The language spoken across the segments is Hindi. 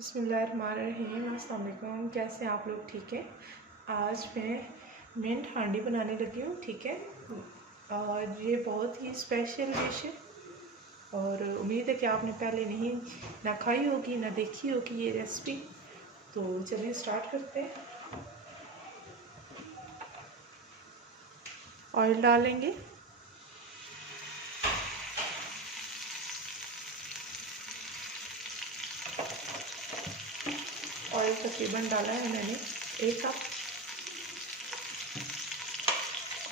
बिस्मिल्लाहिर्रहमानिर्रहीम। अस्सलाम वालेकुम। कैसे हैं आप लोग? ठीक है। आज मैं मिंट हांडी बनाने लगी हूँ। ठीक है, और ये बहुत ही स्पेशल डिश है और उम्मीद है कि आपने पहले ना खाई होगी ना देखी होगी ये रेसिपी। तो चलिए स्टार्ट करते हैं। ऑयल डालेंगे। ऑयल तकरीबन डाला है मैंने 1 कप।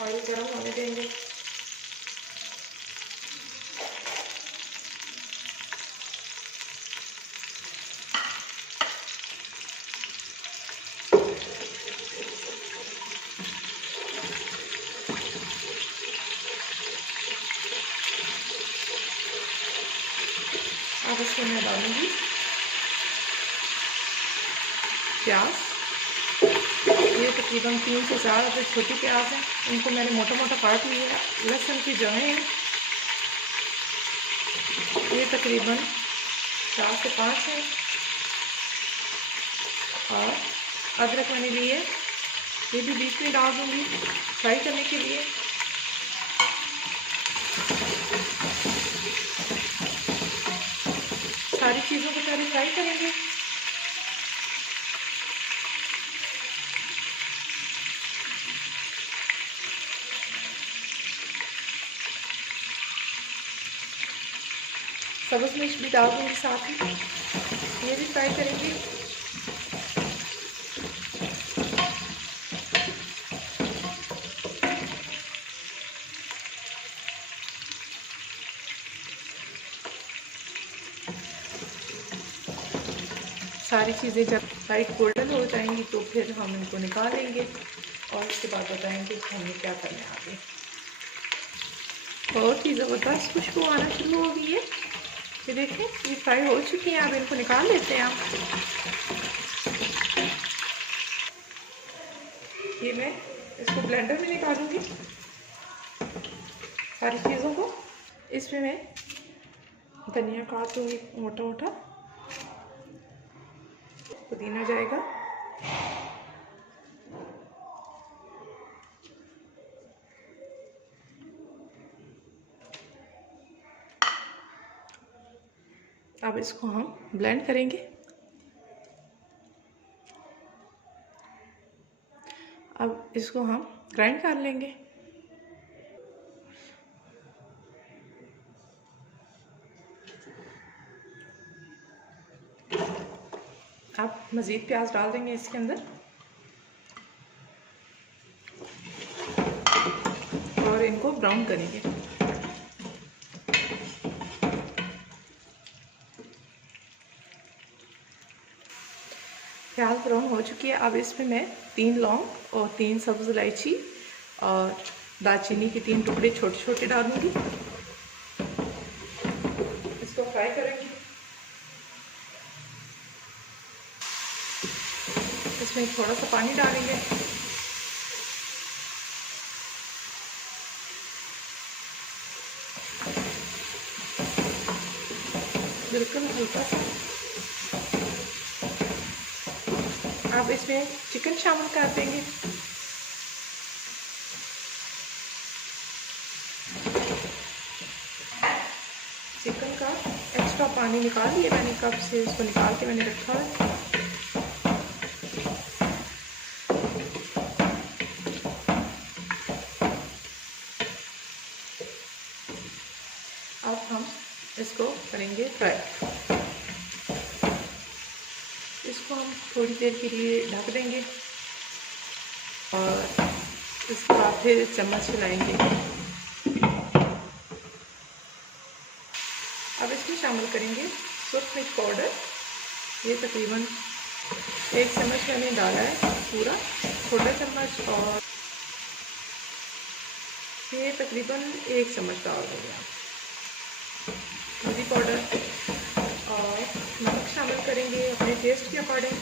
ऑयल गर्म होने देंगे। अब इसमें मैं डालूँगी प्याज। ये तकरीबन 3 से 4 जो छोटी प्याज हैं इनको मैंने मोटा मोटा काट लिया है। लहसुन की जवें हैं, ये तकरीबन 4 से 5 हैं। और अदरक मैंने लिए, ये भी बीच में डाल दूँगी फ्राई करने के लिए। सारी चीज़ों को पहले फ्राई करेंगे। सब्ज़ मिर्च भी डाल दूँगी साथ में, ये भी फ्राई करेंगे। सारी चीज़ें जब लाइट गोल्डन हो जाएंगी तो फिर हम इनको निकाल लेंगे और उसके बाद बताएंगे कि हमें क्या करना है आगे। बहुत ही ज़बरदस्त खुशबू आना शुरू हो गई है। ये देखें, ये फ्राई हो चुकी हैं। अब इनको निकाल लेते हैं हम। ये मैं इसको ब्लेंडर में निकालूंगी सारी चीज़ों को। इसमें मैं धनिया काट दूँगी मोटा मोटा, पुदीना जाएगा, अब इसको हम ब्लेंड करेंगे। अब इसको हम ग्राइंड कर लेंगे। अब मज़ीद प्याज डाल देंगे इसके अंदर और इनको ब्राउन करेंगे। प्याज ब्राउन हो चुकी है। अब इसमें मैं 3 लौंग और 3 सब्ज़ इलायची और दालचीनी के 3 टुकड़े छोटे छोटे डालूंगी। इसको फ्राई करेंगे। इसमें थोड़ा सा पानी डालेंगे। बिल्कुल हल्का सा। अब इसमें चिकन शामिल कर देंगे। चिकन का एक्स्ट्रा पानी निकाल लिया मैंने, कप से इसको निकाल के मैंने रखा है। अब हम इसको करेंगे फ्राई। इसको हम थोड़ी देर के लिए ढक देंगे और इसके बाद फिर चम्मच हिलाएंगे। अब इसमें शामिल करेंगे सुरख मिर्च पाउडर। ये तकरीबन 1 चम्मच मैंने डाला है पूरा, छोटा चम्मच, और ये तकरीबन 1 चम्मच डाल देंगे आप हल्दी पाउडर, और नमक शामिल करेंगे अपने टेस्ट के अकॉर्डिंग।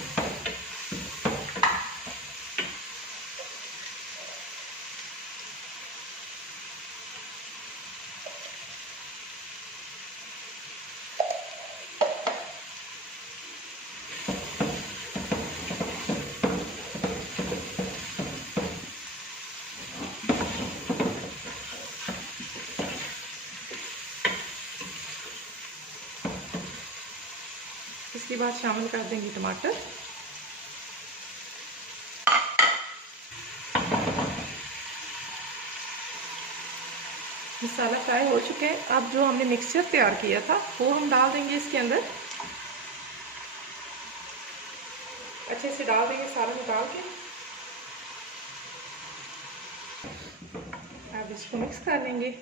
इसके बाद शामिल कर देंगे टमाटर। मसाला फ्राई हो चुके हैं। अब जो हमने मिक्सचर तैयार किया था वो हम डाल देंगे इसके अंदर। अच्छे से डाल देंगे सारा निकाल के। अब इसको मिक्स कर लेंगे।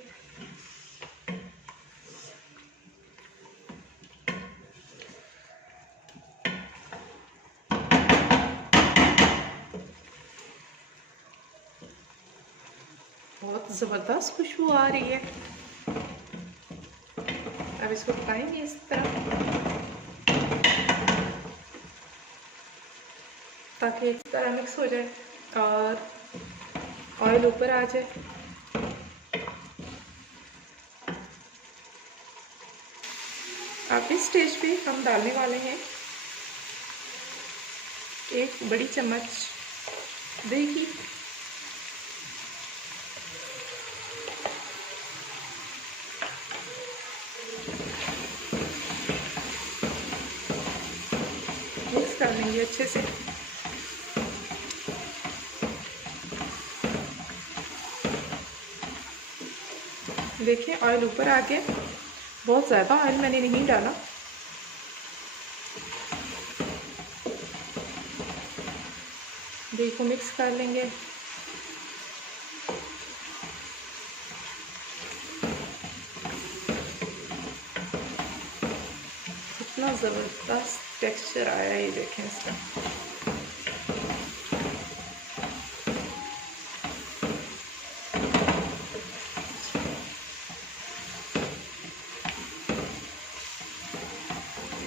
बहुत ज़बरदस्त खुशबू आ रही है। अब इसको पकाएंगे इस तरह ताकि इस तरह मिक्स हो जाए और ऑयल ऊपर आ जाए। अब इस स्टेज पे हम डालने वाले हैं 1 बड़ी चम्मच दही। मिक्स कर लेंगे अच्छे से। देखिए ऑयल ऊपर आ गया। बहुत ज़्यादा ऑयल मैंने नहीं डाला। देखो मिक्स कर लेंगे। कितना ज़बरदस्त टेक्सचर आया है, ये देखें इसका।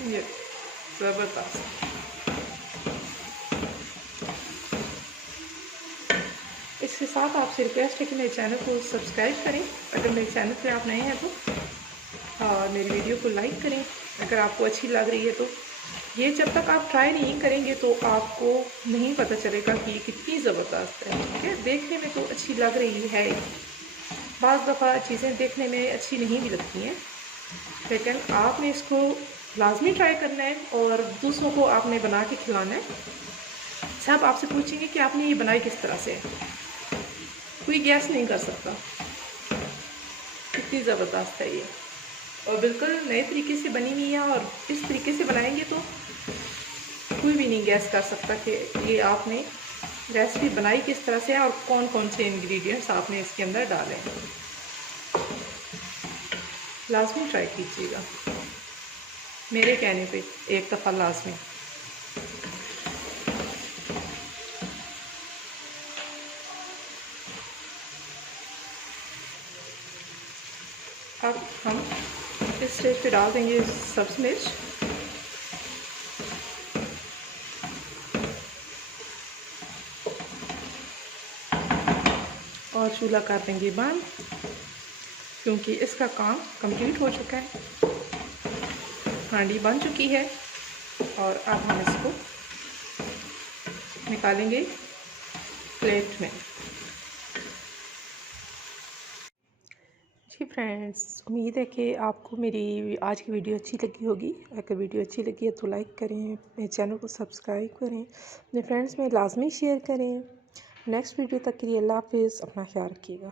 ये ज़बरदस्त। इसके साथ आपसे रिक्वेस्ट है कि मेरे चैनल को सब्सक्राइब करें अगर मेरे चैनल पे आप नए हैं तो, और मेरी वीडियो को लाइक करें अगर आपको अच्छी लग रही है तो। ये जब तक आप ट्राई नहीं करेंगे तो आपको नहीं पता चलेगा कि ये कितनी ज़बरदस्त है। ठीक है, देखने में तो अच्छी लग रही है, बाज़ दफ़ा चीज़ें देखने में अच्छी नहीं भी लगती हैं, लेकिन आपने इसको लाजमी ट्राई करना है और दूसरों को आपने बना के खिलाना है। सब आपसे पूछेंगे कि आपने ये बनाई किस तरह से है, कोई गैस नहीं कर सकता कितनी ज़बरदस्त है ये, और बिल्कुल नए तरीके से बनी हुई है। और इस तरीके से बनाएंगे तो कोई भी नहीं गैस कर सकता कि ये आपने रेसिपी बनाई किस तरह से है और कौन कौन से इंग्रेडिएंट्स आपने इसके अंदर डाले हैं। लाजमी ट्राई कीजिएगा, मेरे कहने पे एक दफ़ा लाजमी। अब हम इस स्टेज पे डाल देंगे सब्ज़ मिर्च। और चूल्हा कर देंगे बंद क्योंकि इसका काम कंप्लीट हो चुका है। हांडी बन चुकी है और अब हम इसको निकालेंगे प्लेट में। जी फ्रेंड्स, उम्मीद है कि आपको मेरी आज की वीडियो अच्छी लगी होगी। अगर वीडियो अच्छी लगी है तो लाइक करें, मेरे चैनल को सब्सक्राइब करें, अपने फ्रेंड्स में लाजमी शेयर करें। नेक्स्ट वीडियो तक के लिए अल्लाह हाफिज़। अपना ख्याल रखिएगा।